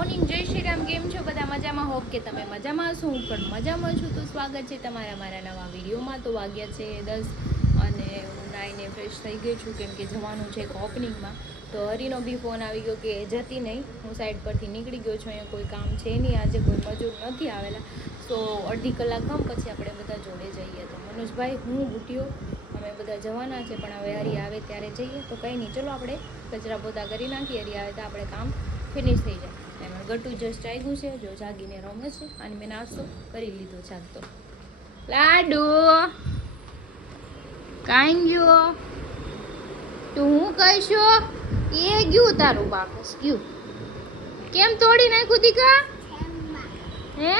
Morning, જય શ્રી રામ. કેમ છો બધા? મજામાં? હોપ કે તમે મજામાં હશો. હું પણ મજામાં છું. તો સ્વાગત છે તમારા મારા નવા વિડીયોમાં. તો વાગ્યા છે 10 અને હું નાઈને ફ્રેશ થઈ ગઈ છું કેમ કે જવાનું છે એક ઓપનિંગમાં. તો હરીનો બી ફોન આવી ગયો કે જતી નહીં, હું સાઈડ પરથી નીકળી ગયો છું. અહીંયા કોઈ કામ છે નહીં, આજે કોઈ મજૂર નથી આવેલા. તો અડધી કલાક કામ પછી આપણે બધા જોડે જઈએ. તો મનોજભાઈ, હું બુટીઓ અમે બધા જવાના છે, પણ હવે હરી આવે ત્યારે જઈએ. તો કંઈ નહીં, ચલો આપણે કચરા પોતા કરી નાખીએ. હરી આવે તો આપણે કામ ફિનિશ થઈ જાય. એમાં ગટુ જસ્ટ આવ્યું છે, જો જાગીને રમે છે. અને મેં નાસ્તો કરી લીધો જાગતો. લાડુ કાંઈ ગયો તું? હું કહીશો એ ગયું તારું બાકસ ગયું. કેમ તોડી નાખ્યું દીકા? હે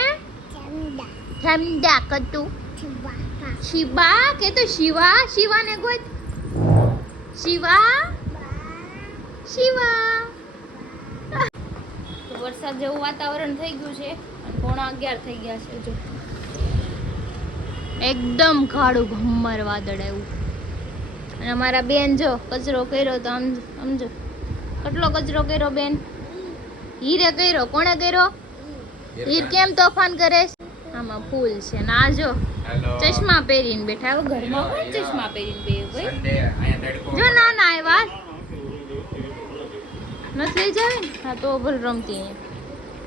ઠંડા કટુ શિવા કે તો શિવા શિવાને ગોત. શિવા શિવા. વરસાદ જેવું વાતાવરણ થઈ ગયું છે અને 11:15 થઈ ગયા છે. જો એકદમ કાળું ભમ્મર વાદળ આવ્યું. અને અમારા બેન જો કચરો કર્યો તો સમજો કેટલો કચરો કર્યો બેન. હીરે કર્યો. કોણે કર્યો? હીર કેમ તોફાન કરે? આમાં ફૂલ છે ને આ જો ચશ્મા પહેરીને બેઠા. હવે ઘરમાં કોણ ચશ્મા પહેરીને બેહે ભાઈ? જો ના ના આવ્યા નથી લઈ જાય ને. હા તો ભલ રમતી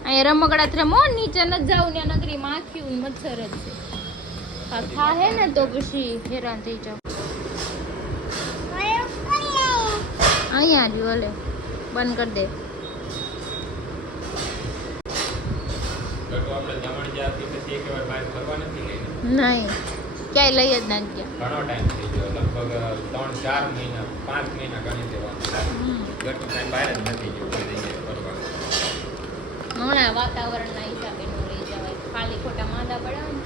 અહીંયા રમકડા રમો. નીચે ન જાવ ને નગરી માખ્યું મચ્છર જ છે. થા હે ને તો પછી હેરાન થઈ જાવ. અહીંયા જ ભલે બંધ કરી દે. નહીં ક્યાંય લઈ જ ના ગયા. ઘણો ટાઈમ થઈ ગયો, લગભગ 3-4 મહિના 5 મહિના ગણી દેવાનું. ગટુ ટાઈમ બહાર જ નથી ગયો. હમણાં વાતાવરણના હિસાબે નો લઈ જવાય. ખાલી ખોટા માંદા પડ્યા ને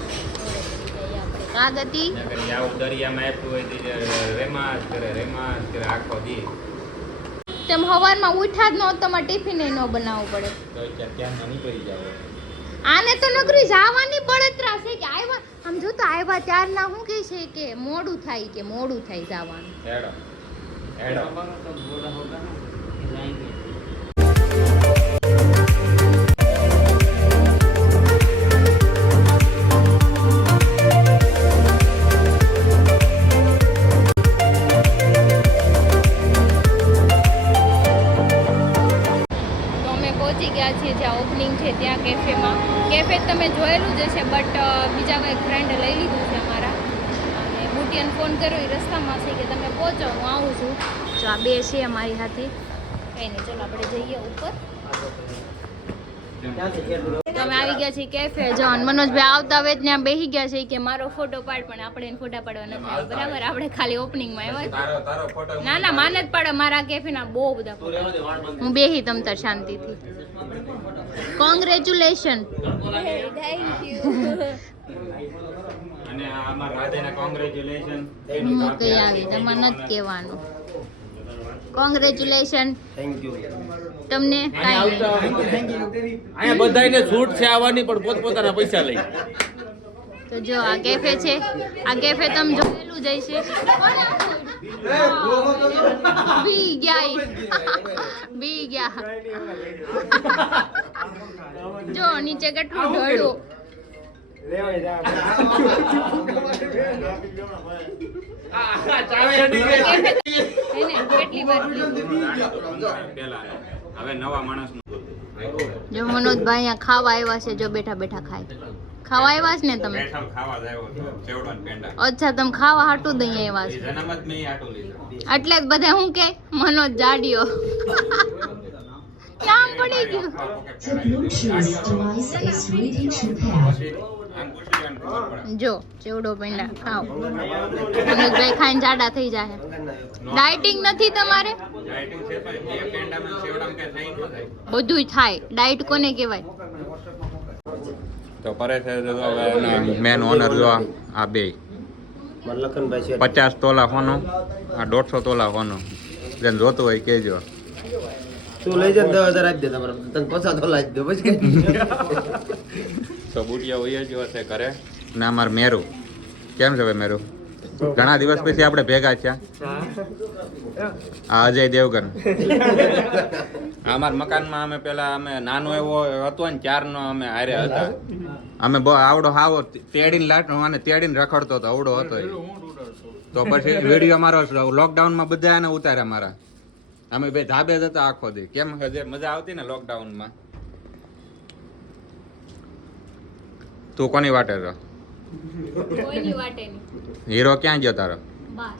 આપણે કાગતી આવું દરિયામાં આપ્યું હોય તો રેમાસ કરે આખો દી. તેમ હવારમાં ઉઠ્યા જ ન તમારે ટિફિન ન બનાવવું પડે તો ત્યાં નાની પડી જાવ. આને તો નગરી જવાની બળતરા છે કે આવ્યા આમ જો તો આવ્યા ત્યાર ના શું કહે છે કે મોડું થાય જવાનું. હેડો હેડો. જ્યાં ઓપનિંગ છે ત્યાં કેફે તમે જોયેલું જ હશે, બટ બીજા કોઈ ફ્રેન્ડે લઈ લીધું છે અમારા. અને બુટિયાને ફોન કર્યો, એ રસ્તામાં છે કે તમે પહોંચો, હું આવું છું. જો આ બે છે અમારી સાથે. કંઈ નહીં, ચલો આપણે જઈએ ઉપર. તમે આવી ગયા છીએ કેફે. જો મનોજભાઈ આવતા વેત ત્યાં બેસી ગયા છે કે મારો ફોટો પાડ, પણ આપણે એને ફોટા પાડવા નથી આવ્યા. બરાબર, આપણે ખાલી ઓપનિંગમાં આવ્યા. ના ના માને જ પાડે. મારા કેફેના બહુ બધા ફોટા. હું બેહી તમ તાર શાંતિથી. કોંગ્રેચ્યુલેશન. Thank you. અને આમાં રાધેના કોંગ્રેચ્યુલેશન. હું કઈ આવી તમારે નથી કહેવાનું. કોંગ્રેચ્યુલેશન. Thank you. તમને અહીંયા બધાને છૂટ છે આવવાની, પણ પોતપોતાના પૈસા લઈ. તો જો આ કેફે છે. આ કેફે તમે જોયેલું જ હશે. બી ગયા જો નીચે કેટલું ઢળું. કેટલી વાર હવે નવા માણસ જો મનોજભાઈ અહીંયા ખાવા આવ્યા છે. જો બેઠા બેઠા ખાવા આવ્યા છે ને તમે? ખાવા જાય ચેવડો ને પેંડા. અચ્છા, તમે ખાવા હાટું દઈ આવ્યા છે. જન્મત મેં આટું લીધું એટલે જ બધા હું કે મનોજ જાડિયો. કામ પડી ગયું. જો ચેવડો પેંડા ખાઓ. મનોજભાઈ ખાઈને જાડા થઈ જાય. ડાયટિંગ નથી તમારે? બધું થાય. ડાયટ કોને કહેવાય? તો પરે છે મેન ઓનર જો આ બે 50 તોલા સોનો, આ 150 તોલા સોનો. જેને જોતું હોય કહેજો. તું લઈ જા 10,000 આપી દે. તમારે તને 50 તોલા આપી દો પછી. તો બુટિયા હોય જ હશે કરે. ના માર મેરું કેમ છે ભાઈ? મેરું ઘણા દિવસ પછી આપણે ભેગા થયા. આ અજય દેવગન. અમારા મકાનમાં અમે પેલા નાનો એવો હતો ને ત્યારનો અમે હારે હતા. અમે બહુ આવડો હાવો તેડીને લાટ અને તેડીને રખડતો હતો, આવડો હતો એ. તો પછી વિડીયો મારો લોકડાઉનમાં બધા એને ઉતાર્યા મારા. અમે બે ધાબે જ હતા આખો દી. કેમ મજા આવતી ને લોકડાઉનમાં. તું કોની વાટે છો? કોઈની વાટે નહીં. હીરો ક્યાં ગયો તારો? બસ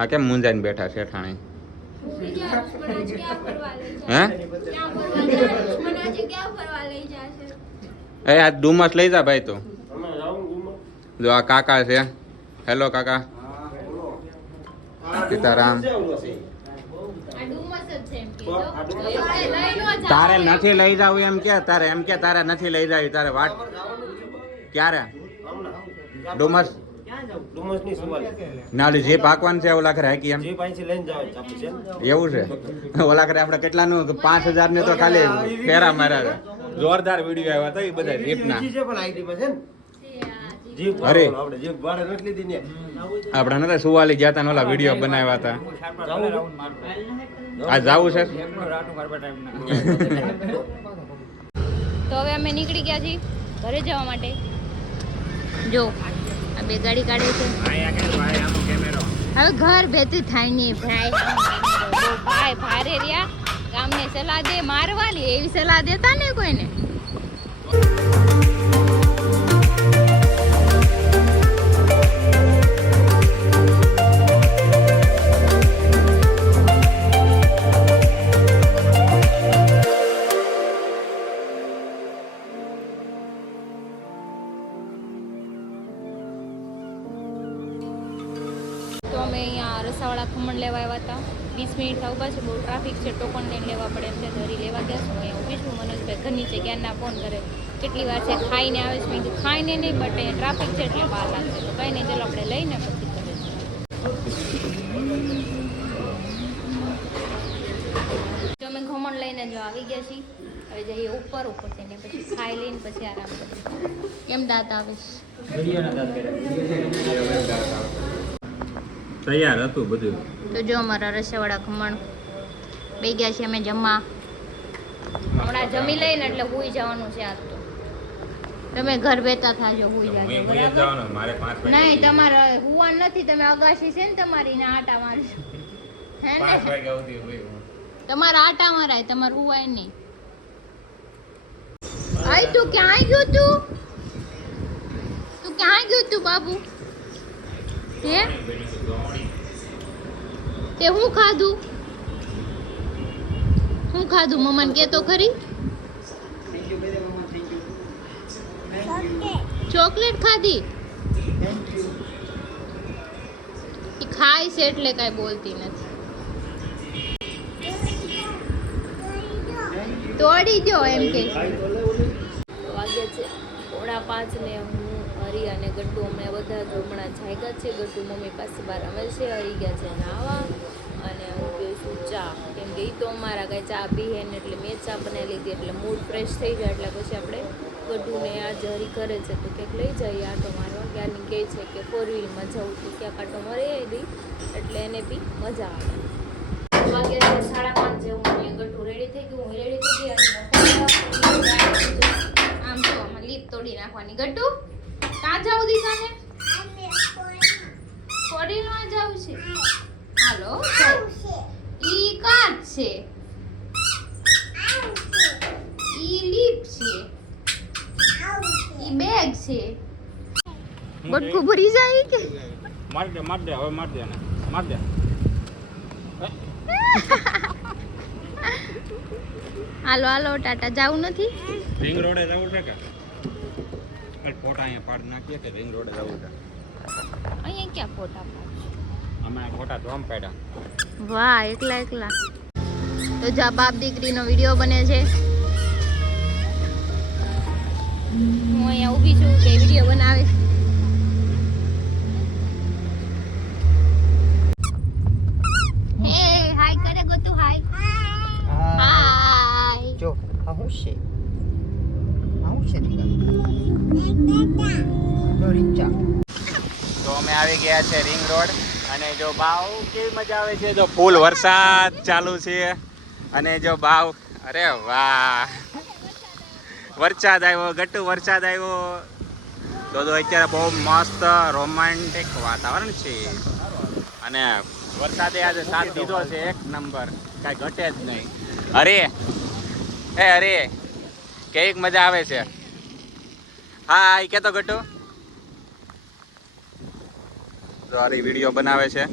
આ કેમ મુંજાઈને બેઠા છે ઠાણી? સુઈ જા, દુશ્મન આજ ક્યાં ફરવા લઈ હે જાય? ક્યાં ફરવા જાય? દુશ્મન આજે ક્યાં ફરવા લઈ જશે? એ આ ડુમસ લઈ જા ભાઈ તું. જો આ કાકા છે. હેલો કાકા. સીતારામ. આ ડુમસ જ છે એમ કે જો. એટલે લઈ નો જાવ. તારે નથી લઈ જાવ એમ કે તારે નથી લઈ જાવ તારે વાત ક્યારે ડુમસ ના ઓલી જીપ હાંકવાનું છે ઓલા ઘરે હાંકી એમ એવું છે ઓલા ઘરે આપણે કેટલાનું 5000 ને તો ખાલી ફેરા માર્યા જોરદાર વિડીયો આવ્યા હતા એ બધા જીપના અરે આપણે નતા સુવાલી ગયા હતા ને ઓલા વિડીયો બનાવ્યા હતા આ જાવું છે તો હવે અમે નીકળી ગયા છીએ ઘરે જવા માટે. જો આ બે ગાડી કાઢે છે. હવે ઘર ભેતી થાય નહીં ભાઈ. ભાઈ ભારે રહ્યા ગામને સલાહ દે મારવાની એવી સલાહ દેતા ને કોઈને. તો અમે અહીંયા રસાવાળા ખમણ લેવા આવ્યા હતા. 20 મિનિટ ઊભા છે, બહુ ટ્રાફિક છે, ટોકન લઈને લેવા પડે એમ છે. ધરી લેવા ગયા છું. અહીંયા ઊભી છું. મનોજભાઈ ઘર નીચે ક્યારના ફોન કરે કેટલી વાર છે ખાઈને આવે છે. મેં કીધું ખાઈને નહીં બટ અહીંયા ટ્રાફિક છે એટલે બહાર લાગશે. તો કંઈ નહીં ચાલો આપણે લઈને પછી કરે. તો અમે ખમણ લઈને જો આવી ગયા છીએ. હવે જઈએ ઉપર થઈને પછી ખાઈ લઈને પછી આરામ કરીએ. કેમ દાંત આવે છે? તૈયાર હતું બધું. તો જો અમારા રસાવાળા ખમણ બે ગયા છે. અમે જમવા હમણાં જમી લઈને એટલે હુઈ જવાનું છે આજ તો. તમે ઘર બેઠા થાજો હુઈ જાજો બરાબર? નહીં તમારે હુવાનું નથી. તમે અગાશી છે ને તમારી ને આટા મારજો હે ને? તમારા આટા મારાય તમારે હુવાય નહીં. આય તું ક્યાં ગયો તું ક્યાં ગયો તું બાબુ? હે તે હું ખાધું મમ્માને કે તો ખરી. ચોકલેટ ખાધી એ ખાય છે એટલે કઈ બોલતી નથી. તોડી દો એમ કે. વાગે છે 4:30 ને હું હરી અને ગટ્ટુ અમે બધા જ હમણાં જાગ્યા છે. ગટ્ટુ મમ્મી પાસે બહાર અમે છે. હરી ગયા છે નાવા અને હું પીશું ચા. કેમ કે એ તો અમારા કાંઈ ચા પીએ ને એટલે મેં ચા બનાવી લીધી એટલે મૂડ ફ્રેશ થઈ જાય. એટલે પછી આપણે ગટ્ટુને આજે હરી કરે છે તો ક્યાંક લઈ જઈએ આટો મારવા. ક્યાંની કહે છે કે 4-વ્હીલમાં જવું તો ક્યાંક આટો મરી આવી એટલે એને બી મજા આવે. વાગે છે 5:30 જેવું. ગટ્ટુ રેડી થઈ ગયું, હું રેડી થઈ ગઈ. આમ તો આમાં લીપ તોડી નાખવાની. ગટ્ટુ કાં જાવું દીકાને? કોડીમાં જાવું છે. હાલો ઈ કાચ છે, ઈ લીપ છે, ઈ બેગ છે. બટકું ભરી જાય કે માર દે હવે માર દે ને માર દે. હાલો હાલો ટાટા જાવું નથી. રિંગ રોડે જવું છે કે ફોટા અહીંયા પાડ નાખીએ કે રિંગ રોડે જવું છે? અહીંયા ક્યાં ફોટા પાડશે? અમે ફોટા તો આમ પાડ્યા. વાહ એકલા એકલા. તો જા બાપ દીકરીનો વિડીયો બને છે. હું અહીંયા ઊભી છું કે વિડીયો બનાવે. હે હાય કરે ગોતું. હાય હાય. જો આ હું છે દીકરા. તો રીચા આવી ગયા છે રિંગ રોડ અને જો બાવ કેવી મજા આવે છે. જો ફૂલ વરસાદ ચાલુ છે અને જો બાવ અરે વાહ વરસાદ આવ્યો ગટ્ટુ વરસાદ આવ્યો તો અત્યારે બહુ મસ્ત રોમેન્ટિક વાતાવરણ છે અને વરસાદે આજે સાથ દીધો છે એક નંબર કાંઈ ઘટે જ નહીં. અરે અરે કેવીક મજા આવે છે. હા એ કેતો ગટ્ટુ સારી વિડીયો બનાવે છે.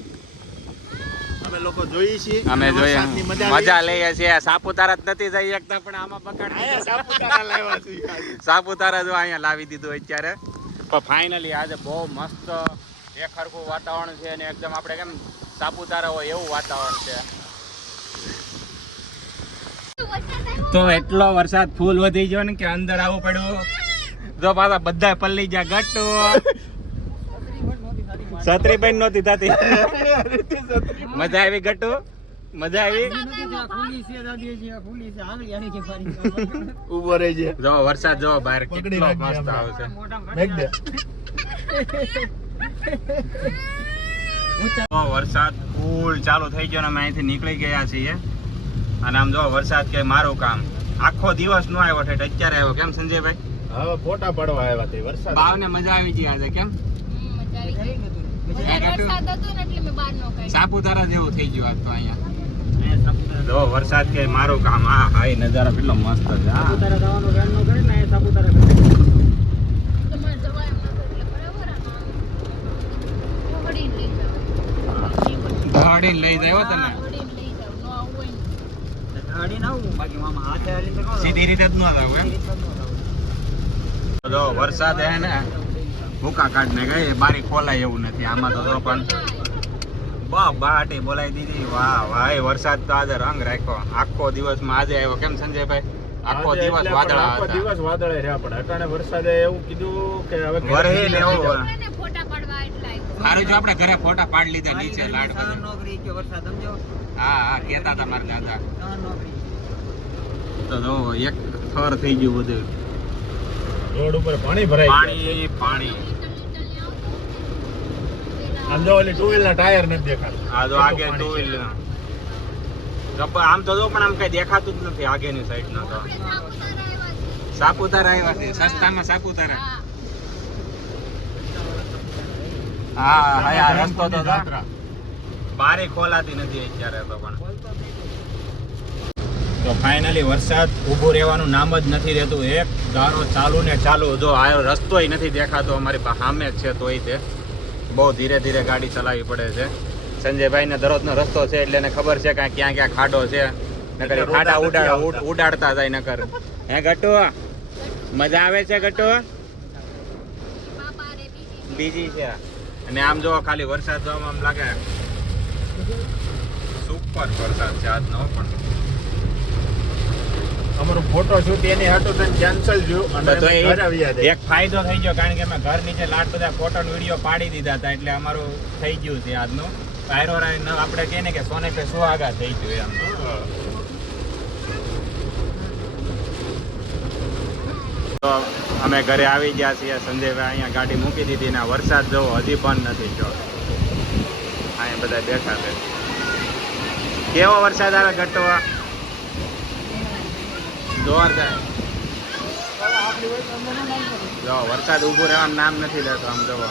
અમે લોકો જોઈએ છીએ અમે જોઈએ મજા લઈએ છીએ. સાપુતારા જ નથી જઈ શકતા પણ આમાં પકડ સાપુતારા લાવ્યા છીએ. સાપુતારા જો અહીંયા લાવી દીધું અત્યારે પણ ફાઇનલી આજે બહુ મસ્ત એક હરખું વાતાવરણ છે અને એકદમ આપણે કેમ સાપુતારા હોય એવું વાતાવરણ છે. તો એટલો વરસાદ ફૂલ વધી ગયો ને કે અંદર આવવું પડ્યું. જો પાછા બધા પલ્લી ગયા ગટ્ટુ છત્રી બેન નહોતી થતી. મજા આવી ગટ્ટુ મજા આવી. ઉભો રહી છે. જો વરસાદ જો બહાર કેટલો મસ્ત આવશે. વરસાદ ફૂલ ચાલુ થઈ ગયો ને અમે અહીંથી નીકળી ગયા છીએ અને આમ જો વરસાદ કે મારું કામ આખો દિવસ નો આવ્યો ઠેઠ અત્યારે આવ્યો. કેમ સંજયભાઈ? હવે ફોટા પડવા આવ્યા તે વરસાદ. બાવને મજા આવી ગઈ આજે. કેમ સાપુતારા જેવું થઈ ગયું આજ તો અહીંયા. જો વરસાદ કે મારું કામ. હા હા એ નજારો કેટલો મસ્ત છે. ગાડી લઈ જાય તને સીધી રીતે જ ન જાવ એમ. જો વરસાદ હે ને ભૂકા કાઢ ને ગઈ બારી ખોલાય એવું નથી આમાં તો. પણ બાટી બોલાવી દીધી. વાહ વાહ વરસાદ તો આજે રંગ રાખ્યો આખો દિવસમાં. આજે આવ્યો. કેમ સંજયભાઈ? આખો દિવસ વાદળા આખો હતા. દિવસ વાદળે રહ્યા પણ અટાણે વરસાદે એવું કીધું કે હવે વરહી લેવો. સારું જો આપણે ઘરે ફોટા પાડી લીધા નીચે લાડ પર. હા હા કેતા હતા મારા દાદા. તો જો એક થર થઈ ગયું બધું. રોડ ઉપર પાણી ભરાય. પાણી પાણી. આમ જો ઓલી ટુ વ્હીલર ના ટાયર નથી દેખાતા. આ જો આગે ટુ વ્હીલર આમ તો જો પણ આમ કઈ દેખાતું જ નથી આગેની સાઈડ ના. તો સાપુતારા આવ્યા છે સસ્તામાં સાપુતારા. હા હા રસ્તો તો બારી ખોલાતી નથી અત્યારે તો. પણ તો ફાઇનલી વરસાદ ઊભું રહેવાનું નામ જ નથી રહેતું. એક ધારો ચાલુ ને ચાલુ. જો આ રસ્તોય નથી દેખાતો અમારી સામે જ છે તોય તે બહુ ધીરે ધીરે ગાડી ચલાવવી પડે છે. સંજયભાઈને દરરોજનો રસ્તો છે એટલે એને ખબર છે કે ક્યાં ક્યાં ખાડો છે. નકર ખાડા ઉડાડતા જાય નકર. હે ગટ્ટુ મજા આવે છે ગટ્ટુ? બીજી છે. અને આમ જો ખાલી વરસાદ જોવામાં આમ લાગે સુપર વરસાદ છે આજનો. પણ અમારું ફોટો શૂટ એની હાટું થઈને કેન્સલ થયું અને તો અમે ઘરે આવ્યા હતા. એક ફાયદો થઈ ગયો કારણ કે અમે ઘર નીચે લાટ બધા ફોટો વિડીયો પાડી દીધા હતા એટલે અમારું થઈ ગયું છે આજનું. આપણે કહીએ ને કે સોને પે સુહાગા થઈ ગયું એમ. તો અમે ઘરે આવી ગયા છીએ. સંજયભાઈ અહીંયા ગાડી મૂકી દીધી ને વરસાદ જોવો હજી પણ નથી જો. અહીંયા બધા બેઠા છે. કેવો વરસાદ આવે ગટ્ટુ? જોરદાર. જો વરસાદ ઊભું રહેવાનું નામ નથી લેતો. આમ જોવો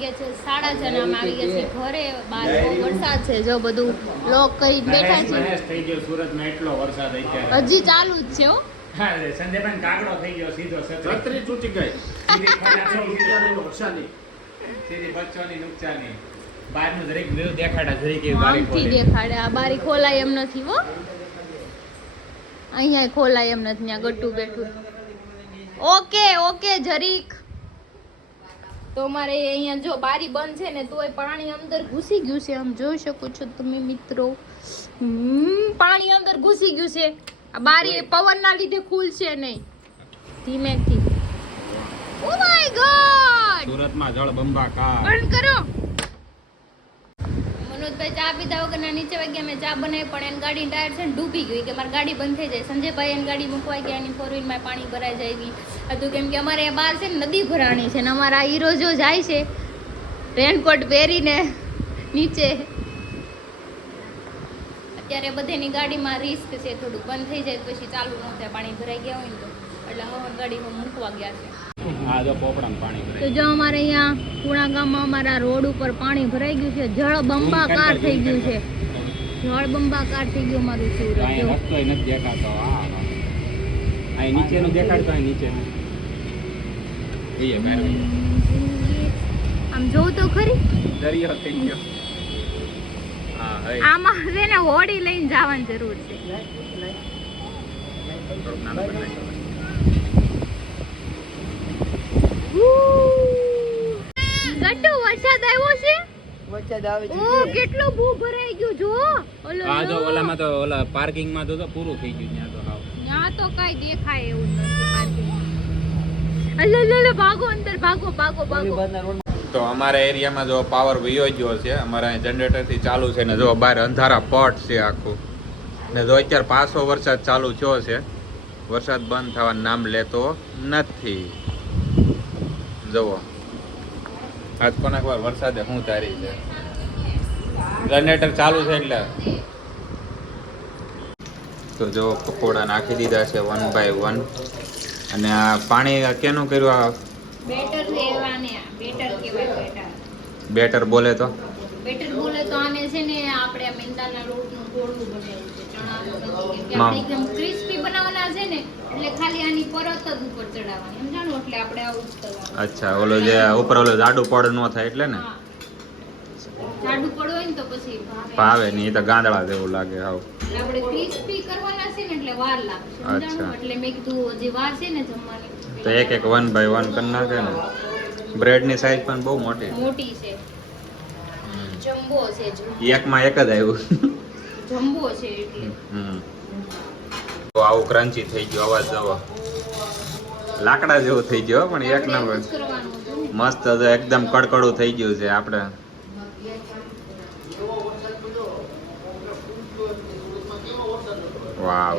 છે 6:30 અમે આવી ગયા છીએ ઘરે. બહાર બહુ વરસાદ છે. જો બધું લોક કરી બેઠા છે. થઈ ગયો સુરતમાં એટલો વરસાદ અત્યારે હજી ચાલુ જ છે. હો હા સંજયભાઈ કાગડો થઈ ગયો સીધો છત્રી તૂટી ગઈ. સીધી બચ્ચોની નુકસાની. બહારનું દરેક વ્યૂ દેખાડા જરી કે બારી આમથી ખોલી. દેખાડે. આ બારી ખોલાય એમ નથી. હો અહીંયા ખોલાય એમ નથી. ત્યાં ગટ્ટુ બેઠું. ઓકે ઓકે જરીક. તો મારે અહીંયા જો બારી બંધ છે ને તોય પાણી અંદર ઘૂસી ગયું છે. આમ જોઈ શકો છો તમે મિત્રો. પાણી અંદર ઘૂસી ગયું છે. આ બારી પવનના લીધે ખુલશે નહીં. ધીમેથી. Oh my God. સુરતમાં જળ બંબાકાર. બંધ કરો. વિનોદભાઈ ચા પીધા વગરના નીચે વાગ્યા મેં ચા બનાવી પણ એની ગાડીની ટાયર છે ને ડૂબી ગઈ કે મારી ગાડી બંધ થઈ જાય. સંજયભાઈ એની ગાડી મૂકવા ગયા એની 4 વ્હીલમાં પાણી ભરાઈ જાય હતું કેમ કે અમારે બહાર છે ને નદી ભરાણી છે ને અમારા હીરો જો જાય છે રેનકોટ પહેરીને નીચે. અત્યારે બધાની ગાડીમાં રિસ્ક છે થોડુંક બંધ થઈ જાય પછી ચાલુ ન થાય પાણી ભરાઈ ગયા હોય ને તો એટલે હવે ગાડીમાં મૂકવા ગયા છે. આ જો પોપડામાં પાણી તો ભરાય. જો અમારે અહીંયા પુણા ગામમાં અમારા રોડ ઉપર પાણી ભરાઈ ગયું છે. જળબંબાકાર થઈ ગયું છે. જળબંબાકાર થઈ ગયું અમારું સુરત. અહીં રસ્તોય નથી દેખાતો. અહીં નીચેનું દેખાડતો અહીં નીચેનું. એ બહાર આમ જોઉં તો ખરી દરિયો થઈ ગયો. હા હવે આમાં છે ને હોડી લઈને જવાની જરૂર છે. થોડુંક નાનું કરી નાખ્યું. ગટ્ટુ વરસાદ આવ્યો છે. વરસાદ આવે છે ઓ કેટલો ભૂ ભરાઈ ગયો જો. ઓલો આ જો ઓલામાં તો ઓલા પાર્કિંગમાં તો પૂરું થઈ ગયું ત્યાં તો હાવ. ત્યાં તો કઈ દેખાય એવું નથી પાર્કિંગ. અલ્લે ભાગો અંદર ભાગો ભાગો ભાગો. તો અમારા એરિયામાં જો પાવર વયો ગયો છે. અમારા જનરેટર થી ચાલુ છે ને જો બહાર અંધારા પટ છે આખું. ને જો અત્યારે પાછો વરસાદ ચાલુ થયો છે. વરસાદ બંધ થવાનું નામ લેતો નથી. જુઓ આજ કોના વાર વરસાદે શું તારી છે. જનરેટર ચાલુ છે એટલે તો જો પકોડા નાખી દીધા છે 1 by 1. અને આ પાણી કેનું કર્યું આ બેટર લેવાને બેટર કહેવાય બેટર. બેટર બોલે તો બેટર બોલે તો આને છે ને આપણે મેંદાના લોટનું ગોળું બનાવ્યું છે ચણાનું નથી કે માં. આપણે એકદમ ક્રિસ્પી બનાવવાના છે ને એટલે ખાલી આની પરત જ ઉપર ચડાવવાની સમજાણું એટલે આપણે આવું જ કરવાનું. અચ્છા ઓલો જે ઉપર ઓલો જાડું પડ ન થાય એટલે ને હા. જાડું પડો હોય ને તો પછી ભાવે નહીં. એ તો ગાંદડા જેવું લાગે હાવ. એટલે આપણે ક્રિસ્પી કરવાના છે ને એટલે વાર લાગશે અચ્છા. સમજાણું એટલે મેં કીધું હજી વાર છે ને જમવાની તો એક 1 by 1 કરી નાખે ને. બ્રેડ ની સાઈઝ પણ બહુ મોટી. મોટી છે જમ્બો છે એકમાં એક જ આવ્યું. જમ્બો છે એટલે તો આવું ક્રન્ચી થઈ ગયો. અવાજ જવો લાકડા જેવું થઈ ગયો પણ એક આપણે નંબર એવું જ કરવાનું હતું ને. મસ્ત તો એકદમ કડકડું થઈ ગયું છે આપણે. વાવ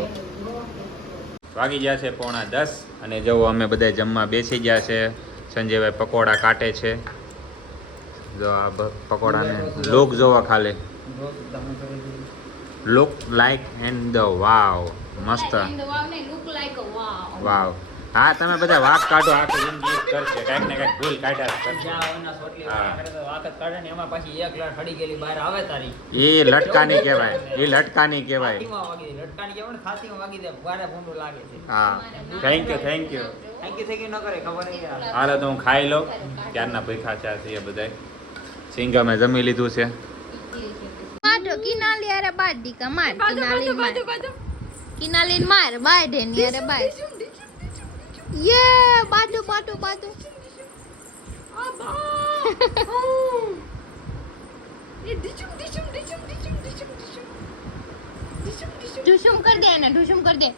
વાગી ગયા છે 9:45 અને જો અમે બધા જમવા બેસી ગયા છે. સંજયભાઈ પકોડા કાટે છે. જો આ પકોડાને લુક જોવા ખાલી લુક લાઈક એન્ડ ધ વાવ મસ્ત And the wow ને look like a wow. વાવ. હા તમે બધા વાક કાઢો આખી જિંદગી જ કરશે કાંઈક ને કાંઈક ભૂલ કાઢ્યા જ કરશે. એ લટકાની કહેવાય. એ લટકાની કહેવાય. હા થેન્ક યુ હાલો તો હું ખાઈ લઉં. ક્યારના ભૂખા ચા છે એ બધાય. સિંગા મેં જમી લીધું છે. મારો કિનાલી અરે બાર દીકા માર કિનાલી માર કિનાલી માર બાર દેની અરે બાર યે બાટુ બાટુ બાટુ ઢુસુમ કર દે ને ઢુસુમ કર દે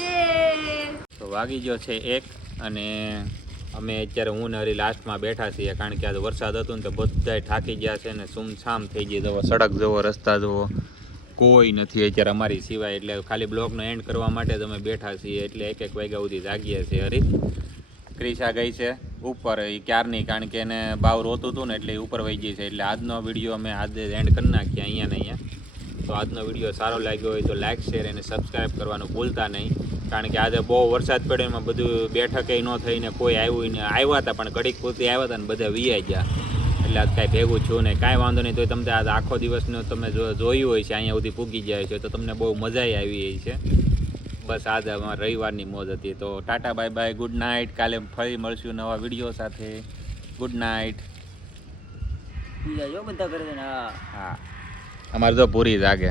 યે તો વાગી ગયો છે 1 અને અમે અત્યારે હું ને હરી લાસ્ટમાં બેઠા છીએ કારણ કે આજે વરસાદ હતો ને તો બધાય થાકી ગયા છે ને સુમસામ થઈ ગઈ. જવો સડક જવો રસ્તા જવો કોઈ નથી અત્યારે અમારી સિવાય. એટલે ખાલી બ્લોગનો એન્ડ કરવા માટે જ અમે બેઠા છીએ. એટલે 1 વાગ્યા સુધી જાગીએ છીએ. હરી ક્રિશા ગઈ છે ઉપર એ ક્યારની કારણ કે એને બાવ રોતું હતું ને એટલે એ ઉપર વહી ગઈ છે. એટલે આજનો વિડીયો અમે આજે એન્ડ કરી નાખીએ અહીંયા ને અહીંયા. તો આજનો વિડીયો સારો લાગ્યો હોય તો લાઇક શેર અને સબસ્ક્રાઈબ કરવાનું ભૂલતા નહીં. કારણ કે આજે બહુ વરસાદ પડ્યો એમાં બધું બેઠકે ન થઈને કોઈ આવ્યું ને આવ્યા હતા પણ ઘડીક પૂરતી આવ્યા હતા ને બધા વિયાઈ ગયા. એટલે આજ કાંઈ ભેગું છું નહીં. કાંઈ વાંધો નહીં. તો તમને આજ આખો દિવસનું તમે જોયું હોય છે અહીંયા સુધી પૂગી જાય છે તો તમને બહુ મજા આવી છે. બસ આજે અમારે રવિવારની મોજ હતી. તો Tata bye bye good night. કાલે ફરી મળશું નવા વિડીયો સાથે. Good night. હા અમારે તો પૂરી જાગે.